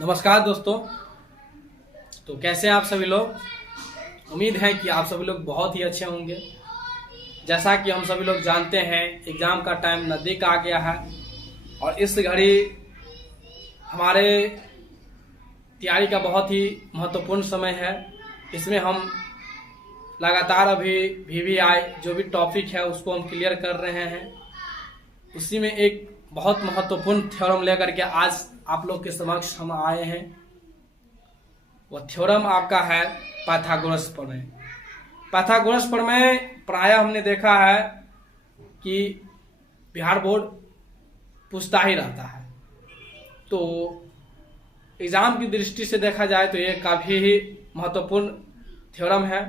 नमस्कार दोस्तों। तो कैसे हैं आप सभी लोग। उम्मीद है कि आप सभी लोग बहुत ही अच्छे होंगे। जैसा कि हम सभी लोग जानते हैं एग्ज़ाम का टाइम नज़दीक आ गया है और इस घड़ी हमारे तैयारी का बहुत ही महत्वपूर्ण समय है। इसमें हम लगातार अभी VVI जो भी टॉपिक है उसको हम क्लियर कर रहे हैं। उसी में एक बहुत महत्वपूर्ण थ्योरम लेकर के आज आप लोग के समक्ष हम आए हैं। वह थ्योरम आपका है पाइथागोरस प्रमेय। पाइथागोरस प्रमेय प्रायः हमने देखा है कि बिहार बोर्ड पूछता ही रहता है। तो एग्जाम की दृष्टि से देखा जाए तो ये काफ़ी ही महत्वपूर्ण थ्योरम है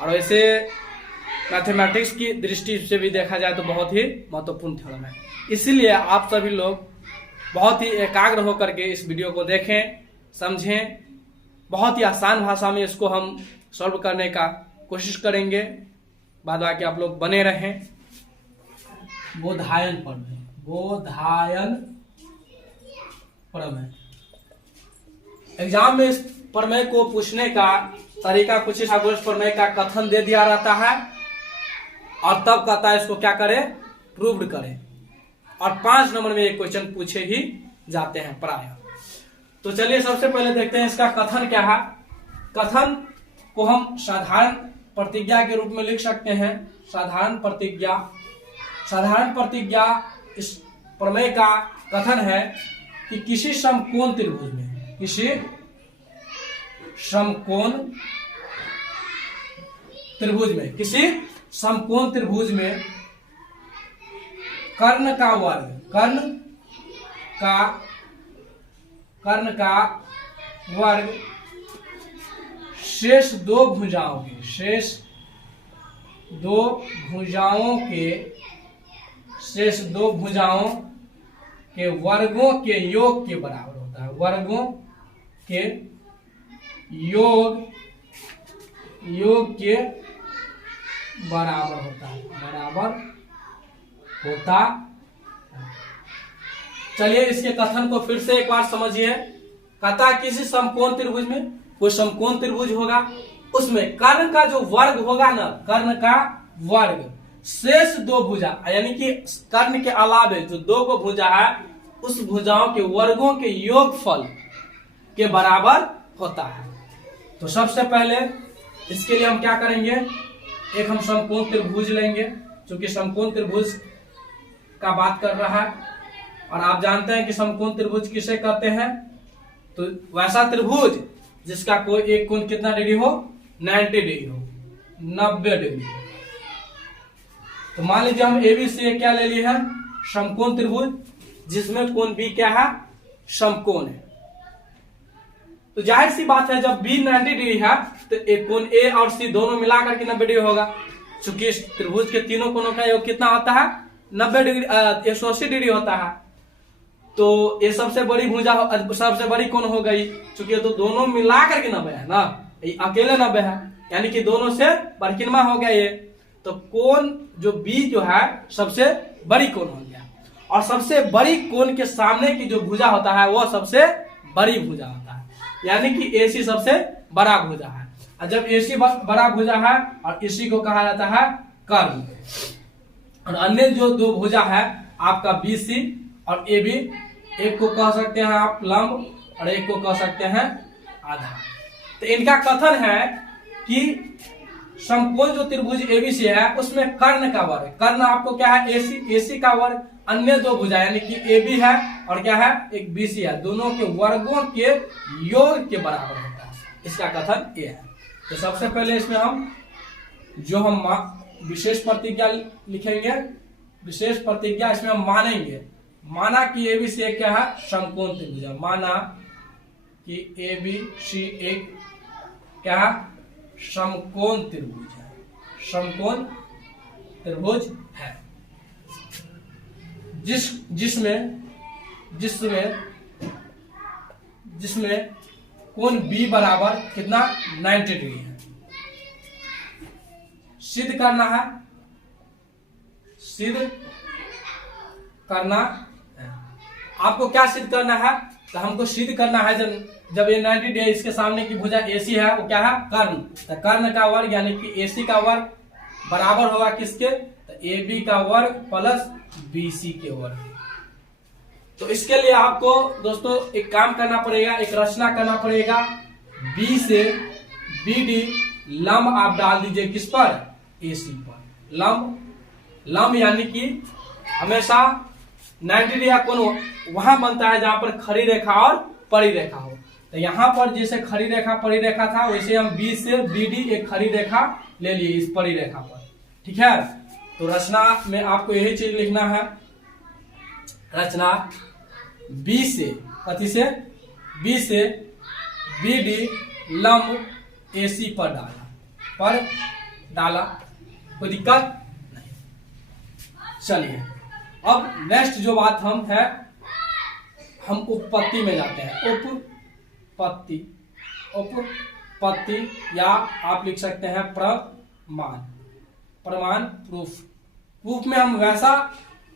और वैसे मैथमेटिक्स की दृष्टि से भी देखा जाए तो बहुत ही महत्वपूर्ण थ्योरम है। इसीलिए आप सभी लोग बहुत ही एकाग्र होकर के इस वीडियो को देखें, समझें। बहुत ही आसान भाषा में इसको हम सॉल्व करने का कोशिश करेंगे। बाद बाकी आप लोग बने रहें। बोधायन प्रमेय, बोधायन प्रमेय। एग्जाम में इस प्रमेय को पूछने का तरीका कुछ इस प्रमेय का कथन दे दिया रहता है और तब कहता है इसको क्या करें, प्रूव्ड करें। और 5 नंबर में एक क्वेश्चन पूछे ही जाते हैं प्राय। तो चलिए सबसे पहले देखते हैं इसका कथन क्या है। कथन को हम साधारण प्रतिज्ञा के रूप में लिख सकते हैं। साधारण प्रतिज्ञा इस प्रमेय का कथन है कि किसी समकोण त्रिभुज में, किसी समकोण त्रिभुज में कर्ण का वर्ग शेष दो भुजाओं के वर्गों के योग के बराबर होता है। वर्गों के योग के बराबर होता है। चलिए इसके कथन को फिर से एक बार समझिए। कहता है किसी समकोण त्रिभुज में, कोई समकोण त्रिभुज होगा, उसमें कर्ण का जो वर्ग होगा ना, कर्ण का वर्ग शेष दो भुजा, यानी कि कर्ण के अलावे जो दो को भुजा है उस भुजाओं के वर्गों के योगफल के बराबर होता है। तो सबसे पहले इसके लिए हम क्या करेंगे, एक हम समकोण त्रिभुज लेंगे। क्योंकि समकोण त्रिभुज का बात कर रहा है और आप जानते हैं कि समकोण त्रिभुज किसे कहते हैं। तो वैसा त्रिभुज जिसका कोई एक कोण कितना डिग्री हो, 90 डिग्री हो, 90 डिग्री। तो मान लीजिए हम ABC क्या ले लिए हैं, समकोण त्रिभुज जिसमें कोण B क्या है, समकोण है। तो जाहिर सी बात है जब B 90 डिग्री है तो एक कोण A और C दोनों मिलाकर के 90 डिग्री होगा। चूंकि इस त्रिभुज के तीनों कोणों का योग कितना होता है, 90 डिग्री, 180 डिग्री होता है। तो ये सबसे बड़ी भुजा, सबसे बड़ी कोण हो गई। चूंकि ये तो दोनों मिलाकर के 90 है ना, ये अकेले 90 है, यानी कि दोनों से बरकिनमा हो गया ये। तो कोण जो B जो है सबसे बड़ी कोण हो गया और सबसे बड़ी कोण के सामने की जो भुजा होता है वो सबसे बड़ी भुजा होता है, यानी कि AC सबसे बड़ा भुजा है। और जब AC बड़ा भुजा है और इसी को कहा जाता है कर्ण। और अन्य जो दो भुजा है आपका BC और AB, एक को कह सकते हैं आप लंब और एक को कह सकते हैं आधा। तो इनका कथन है कि समकोण जो त्रिभुज ABC है उसमें कर्ण का वर्ग, कर्ण आपको क्या है, AC का वर्ग, अन्य दो भुजा यानी कि AB है और क्या है, एक BC है, दोनों के वर्गों के योग के बराबर होता है। इसका कथन ये है। तो सबसे पहले इसमें हम विशेष प्रतिज्ञा लिखेंगे। विशेष प्रतिज्ञा इसमें हम मानेंगे, माना कि ABC क्या है, समकोण त्रिभुज है। माना कि ABC एक क्या है, समकोण त्रिभुज है, समकोण त्रिभुज है। जिसमें कोण B बराबर कितना, 90 डिग्री है। सिद्ध करना है, सिद्ध करना है। आपको क्या सिद्ध करना है, तो हमको सिद्ध करना है जब ये 90 डिग्री इसके सामने की भुजा AC है, वो क्या है, कर्ण। तो कर्ण का वर्ग यानी कि AC का वर्ग बराबर होगा किसके, तो AB का वर्ग प्लस BC के वर्ग। तो इसके लिए आपको दोस्तों एक काम करना पड़ेगा, एक रचना करना पड़ेगा। B से BD लंब आप डाल दीजिए किस पर, AC पर। लंब यानी कि हमेशा 90 डिग्री का कोण वहां बनता है जहां पर खड़ी रेखा और परी रेखा हो। तो यहाँ पर जैसे खड़ी रेखा परी रेखा था, वैसे हम B से BD एक खड़ी रेखा ले लिए इस परी रेखा पर, ठीक है। तो रचना में आपको यही चीज लिखना है, रचना B से कथी से, B से BD लंब AC पर डाला, कोई दिक्कत नहीं। चलिए अब नेक्स्ट जो बात हम उपपत्ति में जाते हैं। उपपत्ति या आप लिख सकते हैं प्रमाण, प्रूफ में हम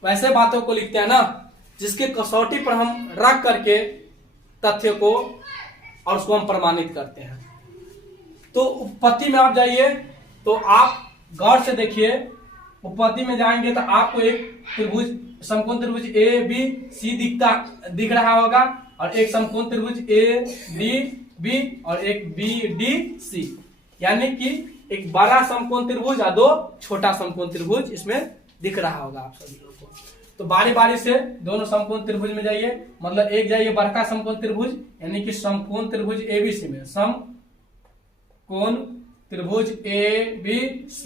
वैसे बातों को लिखते हैं ना जिसके कसौटी पर हम रख करके तथ्य को और उसको हम प्रमाणित करते हैं। तो उपपत्ति में आप जाइए तो आप गौर से देखिए, उपपत्ति में जाएंगे तो आपको एक त्रिभुज, समकोण त्रिभुज ABC दिख रहा होगा, और एक समकोण त्रिभुज ADB और एक BDC, यानी कि एक बड़ा समकोण त्रिभुज और दो छोटा समकोण त्रिभुज इसमें दिख रहा होगा आप सभी लोगों को। तो बारी बारी से दोनों समकोण त्रिभुज में जाइए, मतलब एक जाइए बड़का समकोण त्रिभुज यानी कि समकोण त्रिभुज ABC में, समकोण त्रिभुज ABC,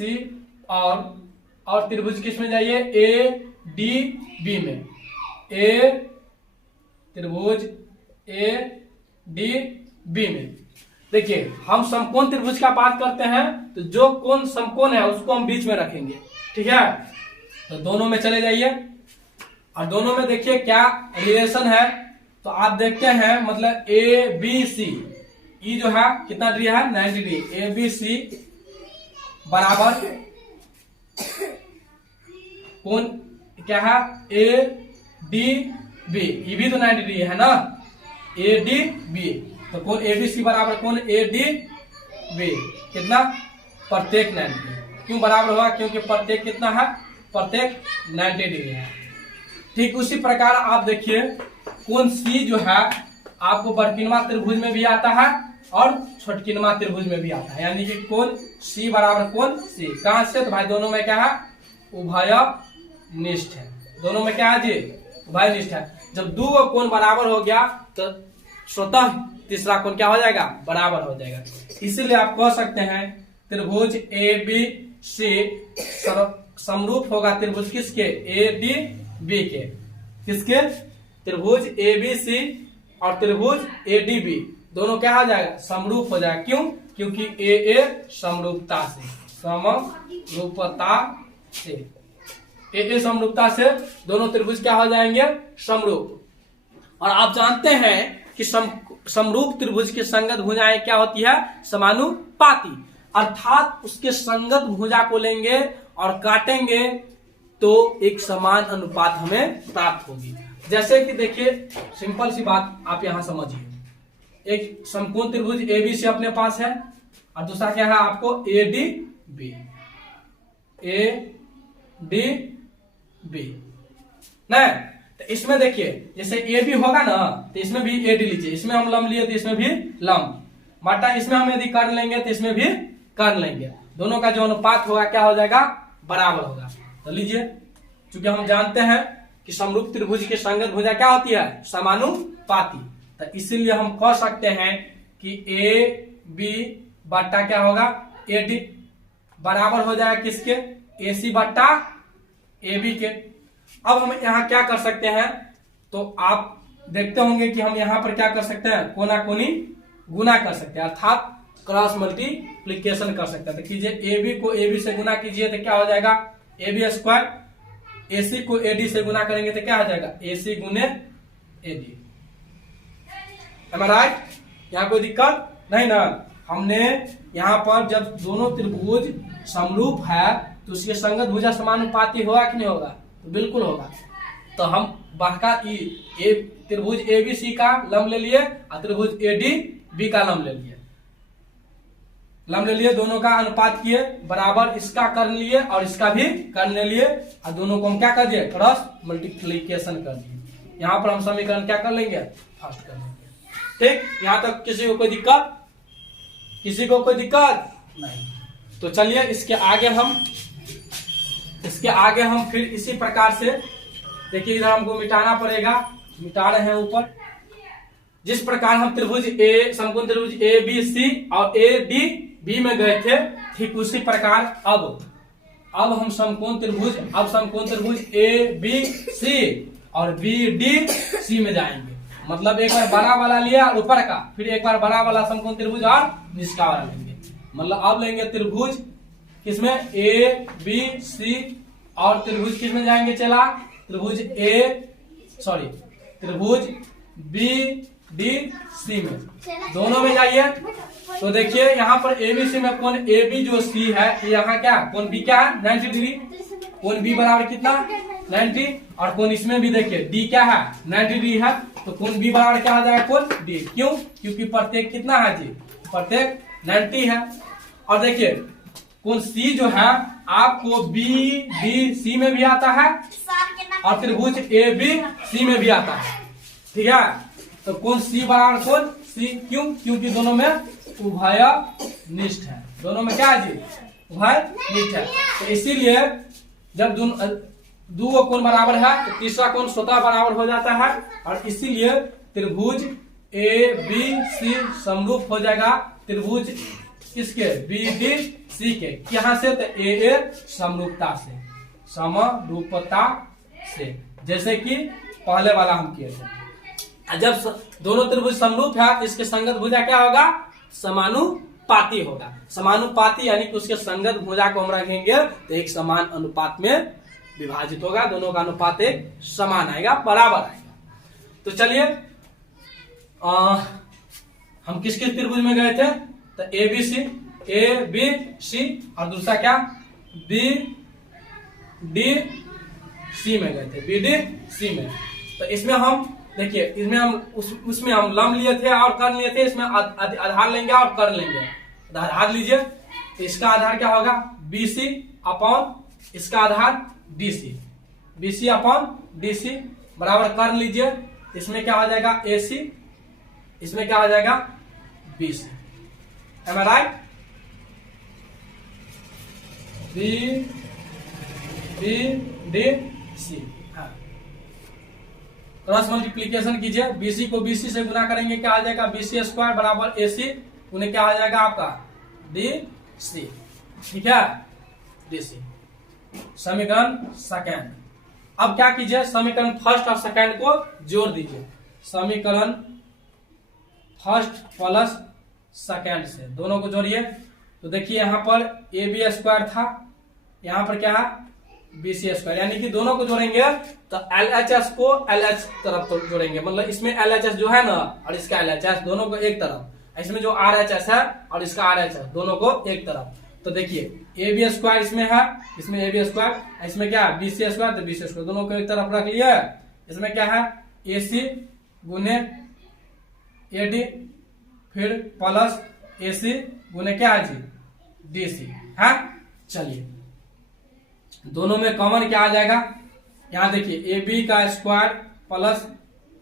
और त्रिभुज किसमें जाइए, ADB में, त्रिभुज ADB में। देखिए हम समकोण त्रिभुज का बात करते हैं तो जो कोण समकोण है उसको हम बीच में रखेंगे, ठीक है। तो दोनों में चले जाइए और दोनों में देखिए क्या रिलेशन है। तो आप देखते हैं मतलब ABC ई जो है कितना डिग्री है, 90 डिग्री। ABC बराबर कोण क्या है, ADB, ये भी तो 90 डिग्री है ना, ADB। तो कोण ABC बराबर कोण ADB कितना, प्रत्येक 90 डिग्री। क्यों बराबर हुआ, क्योंकि प्रत्येक कितना है, प्रत्येक 90 डिग्री है। ठीक उसी प्रकार आप देखिए कोण C जो है आपको बड़किनवा त्रिभुज में भी आता है और छोटकिनवा त्रिभुज में भी आता है, यानी कि कोण C बराबर कोण C। कहां से, तो भाई दोनों में क्या है, उभयनिष्ठ है। दोनों में क्या है जी, उभयनिष्ठ है। जब दो कोण बराबर हो गया तो स्वतः तीसरा कोण क्या हो जाएगा, बराबर हो जाएगा। इसीलिए आप कह सकते हैं त्रिभुज ABC समरूप होगा त्रिभुज किसके, ADB के। किसके, त्रिभुज ABC और त्रिभुज ADB दोनों क्या हो जाएगा, समरूप हो जाएगा। क्यों, क्योंकि AA समरूपता से AA समरूपता से दोनों त्रिभुज क्या हो जाएंगे, समरूप। और आप जानते हैं कि समरूप त्रिभुज की संगत भुजाएं क्या होती है, समानुपाती। अर्थात उसके संगत भुजा को लेंगे और काटेंगे तो एक समान अनुपात हमें प्राप्त होगी। जैसे कि देखिए सिंपल सी बात आप यहां समझिए, एक समकोण त्रिभुज ABC अपने पास है और दूसरा क्या है आपको ADB नहीं। तो इसमें देखिए जैसे AB होगा ना तो इसमें भी AD लीजिए, इसमें हम लंब लिए तो इसमें भी लंब, माटा इसमें हम यदि कर्ण लेंगे तो इसमें भी कर्ण लेंगे। दोनों का जो अनुपात होगा क्या हो जाएगा, बराबर होगा। तो लीजिए, क्योंकि हम जानते हैं कि समरूप त्रिभुज की संगत भुजा क्या होती है, समानुपाती। तो इसीलिए हम कह सकते हैं कि AB बट्टा क्या होगा, AD बराबर हो जाएगा किसके, AC बट्टा AB के। अब हम यहाँ क्या कर सकते हैं, तो आप देखते होंगे कि हम यहाँ पर क्या कर सकते हैं, कोना कोनी गुना कर सकते हैं, अर्थात क्रॉस मल्टीप्लीकेशन कर सकते हैं। तो कीजिए AB को AB से गुना कीजिए तो क्या हो जाएगा, AB स्क्वायर। AC को AD से गुना करेंगे तो क्या हो जाएगा, AC गुने AD। राइट, यहाँ कोई दिक्कत नहीं ना। हमने यहाँ पर जब दोनों त्रिभुज समरूप है तो उसके संगत भुजा समानुपाती होगा कि नहीं होगा, तो बिल्कुल होगा। तो हम बाका ई ए त्रिभुज एबीसी का लंब ले लिए और त्रिभुज एडीबी का लंब ले लिए, दोनों का अनुपात किए बराबर, इसका कर्ण लिए और इसका भी कर्ण ले लिए और दोनों को हम क्या कर दिए, क्रॉस मल्टीप्लीकेशन कर दिए। यहाँ पर हम समीकरण क्या कर लेंगे, फर्स्ट कर लेंगे। ठीक, यहाँ तक किसी को कोई दिक्कत नहीं। तो चलिए इसके आगे हम फिर इसी प्रकार से देखिए, इधर हमको मिटाना पड़ेगा, मिटा रहे हैं ऊपर। जिस प्रकार हम त्रिभुज समकोण त्रिभुज ए बी सी और ए डी बी में गए थे, ठीक उसी प्रकार अब हम समकोण त्रिभुज ए बी सी और बी डी सी में जाएंगे। मतलब एक बार बड़ा वाला लिया ऊपर का, फिर एक बार बड़ा वाला समकोण त्रिभुज और निचका वाला लेंगे। मतलब अब लेंगे त्रिभुज किसमें, ए बी सी, और त्रिभुज किसमें जाएंगे चला, त्रिभुज बी डी सी में, दोनों में जाइए। तो देखिए यहाँ पर एबीसी में कोण ए बी जो सी है, यहाँ क्या कोण बी क्या है, 90 डिग्री। कोण बी बराबर कितना, 90। और कोण इसमें भी देखिए डी क्या है, 90 डिग्री है। तो कोण बी बराबर क्या हो जाएगा, कोण डी। क्यों, क्योंकि प्रत्येक कितना है जी, प्रत्येक 90 है। और देखिए कोण सी जो है आपको बी डी सी में भी आता है और त्रिभुज ए बी सी में भी आता है। ठीक है, तो कोण सी बराबर कोण सी, क्यों, क्योंकि दोनों में उभयनिष्ठ है। दोनों में क्या है जी, उभयनिष्ठ है। तो इसीलिए जब दो कोण बराबर है तो तीसरा कोण स्वतः बराबर हो जाता है, और इसीलिए त्रिभुज ए बी सी समरूप हो जाएगा त्रिभुज किसके, बी डी सी के। यहाँ से तो ए समरूपता से, जैसे कि पहले वाला हम किए थे। जब दोनों त्रिभुज समरूप है तो इसके संगत भुजा क्या होगा, समानुपाती होगा। समानुपाती यानी कि उसके संगत भुजा को हम रखेंगे तो एक समान अनुपात में विभाजित होगा, दोनों का अनुपात एक समान आएगा, बराबर आएगा। तो चलिए हम किस किस त्रिभुज में गए थे, तो ए बी सी और दूसरा क्या, बी डी सी में गए थे, बी डी सी में। तो इसमें हम देखिए, इसमें हम उसमें हम लंब लिए थे और कर्ण लिए थे, इसमें आधार लेंगे और कर्ण लेंगे। आधार लीजिए, तो इसका आधार क्या होगा, बी सी अपॉन इसका आधार D C, B C upon D C बराबर कर्ण लीजिए, इसमें क्या हो जाएगा ए सी, इसमें क्या हो जाएगा B C. Am I right? B D C, cross multiplication कीजिए, बीसी को बीसी से गुना करेंगे, क्या आ जाएगा, बीसी स्क्वायर बराबर एसी, उन्हें क्या आ जाएगा आपका डी सी। ठीक है, डी सी समीकरण सेकेंड। अब क्या कीजिए, समीकरण फर्स्ट और सेकेंड को जोड़ दीजिए। समीकरण फर्स्ट प्लस सेकेंड से दोनों को जोड़िए। तो देखिए यहाँ पर ए बी स्क्वायर था, यहाँ पर क्या है बी सी स्क्वायर, यानी कि दोनों को जोड़ेंगे तो एल एच एस को एल एच तरफ तो जोड़ेंगे, मतलब इसमें एल एच एस जो है ना और इसका एल एच एस दोनों को एक तरफ, इसमें जो आर एच एस है और इसका आर एच एस दोनों को एक तरफ। तो देखिए ए बी स्क्वायर इसमें है, इसमें ए बी स्क्वायर, इसमें क्या है बी सी स्क्वायर, तो बी सी स्क्वायर दोनों को एक तरफ रख लिया। इसमें क्या है ए सी गुने ए डी, फिर प्लस ए सी गुने क्या है जी डी सी है। चलिए दोनों में कॉमन क्या आ जाएगा, यहाँ देखिए ए बी का स्क्वायर प्लस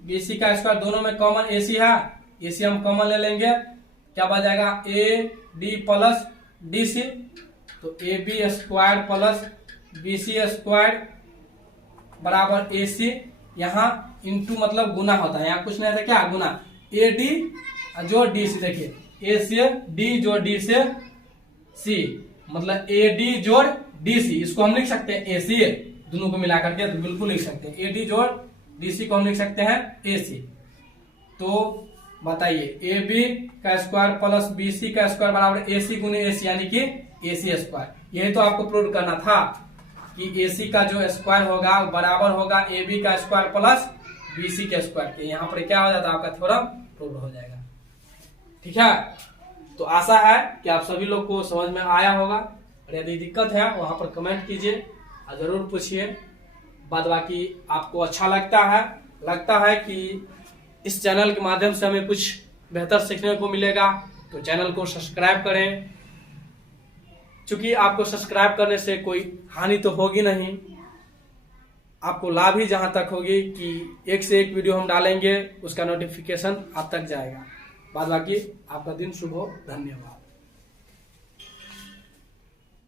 बी सी का स्क्वायर, दोनों में कॉमन ए सी है, ए सी हम कॉमन ले लेंगे, क्या बच जाएगा A D plus D C. तो A B square plus B C square बराबर ए सी, यहाँ इंटू मतलब गुना होता है, यहाँ कुछ नहीं था क्या गुना, ए डी जो डी सी, देखिए ए से डी जोड़ डी से सी, मतलब ए डी जोड़ डी सी, इसको हम लिख सकते हैं ए सी, दोनों को मिलाकर के तो बिल्कुल लिख सकते हैं। ए डी जोड़ डी सी को हम लिख सकते हैं ए सी। तो बताइए ए बी का स्क्वायर प्लस बी सी का स्क्वायर बराबर ए सी गुने ए सी, यानी कि ए सी स्क्वायर। यही तो आपको प्रूव करना था कि ए सी का जो स्क्वायर होगा वो बराबर होगा ए बी का स्क्वायर प्लस बी सी के स्क्वायर के। यहाँ पर क्या हो जाता है, आपका थ्योरम प्रूव हो जाएगा। ठीक है, तो आशा है कि आप सभी लोग को समझ में आया होगा, और यदि दिक्कत है वहां पर कमेंट कीजिए और जरूर पूछिए। बाद बाकी आपको अच्छा लगता है कि इस चैनल के माध्यम से हमें कुछ बेहतर सीखने को मिलेगा, तो चैनल को सब्सक्राइब करें। क्योंकि आपको सब्सक्राइब करने से कोई हानि तो होगी नहीं, आपको लाभ ही जहां तक होगी कि एक से एक वीडियो हम डालेंगे उसका नोटिफिकेशन आप तक जाएगा। बाद बाकी आपका दिन शुभ हो। धन्यवाद।